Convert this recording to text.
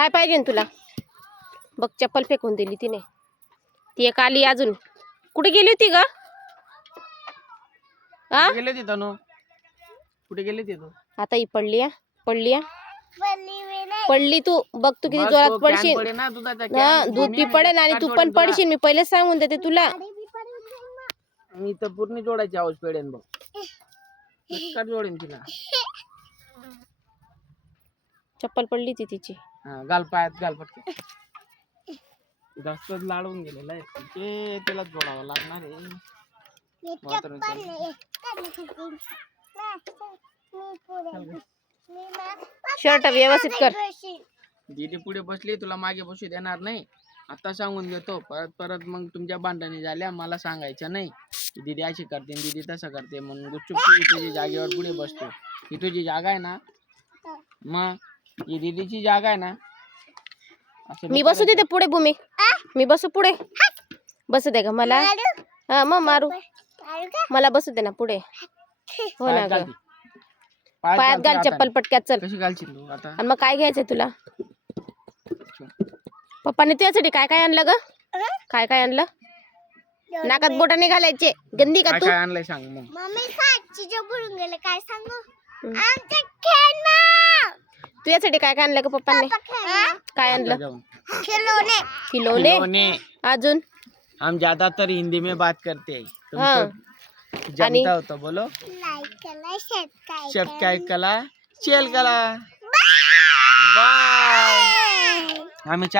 काय पाहिजे तुला? बघ चप्पल फेकून दिली तिने. ती एक आली अजून. कुठे गेली होती ग? गेले ती तनु. कुठे गेली ती तू? आता ही पडली पडली तू. बघ तू किती जोरात पडशील. दूध पी पडेल आणि तू पण पडशील. मी पहिलेच सांगून देते तुला. मी तर पूर्ण जोडायची आवाज पेडेन बघ. जोडेन तिला. चप्पल पडली ती तिची. घाल पायात घाल पटके. जास्त लाडून गेलेला आहे ते त्याला जोडावं लागणार आहे. शर्ट व्यवस्थित कर. दीदी पुढे बसली तुला मागे बसू देणार नाही. आता सांगून देतो. परत मग तुमच्या भांडणी झाल्या मला सांगायचं नाही. दीदी अशी करते दीदी तसं करते म्हणून गुपचूप तुझी जागेवर पुढे बसतो. ही तुझी जागा आहे ना. मग ही दीदीची जागा आहे ना. मी बसू देते पुढे भूमी. मी बसू पुढे. बसू दे का मला? हा मग मारू. मला बसू दे ना पुढे. हो ना ग. पायात घाल चप्पल पटक्यात. चल. कशी घालशील तू आता? आणि मग काय घ्यायचंय तुला? पप्पाने तुझ्यासाठी काय काय आणलं ग? काय काय आणलं? नाकात बोटाने घालायचे. गंदी का तू? काय आणलंय सांग मग. मम्मी साची जो बुडून गेले काय सांगू? आमच्या खेळणं. तुझ्यासाठी काय काय आणलं ग पप्पाने? काय आणलं? खिलौने. अजून हम ज्यादातर हिंदी में बात करते हैं. हाँ. तुमको जानता हो तो बोलो. लाइक कला सब्सक्राइब कला शेअर कला. बाय. आम्ही चालू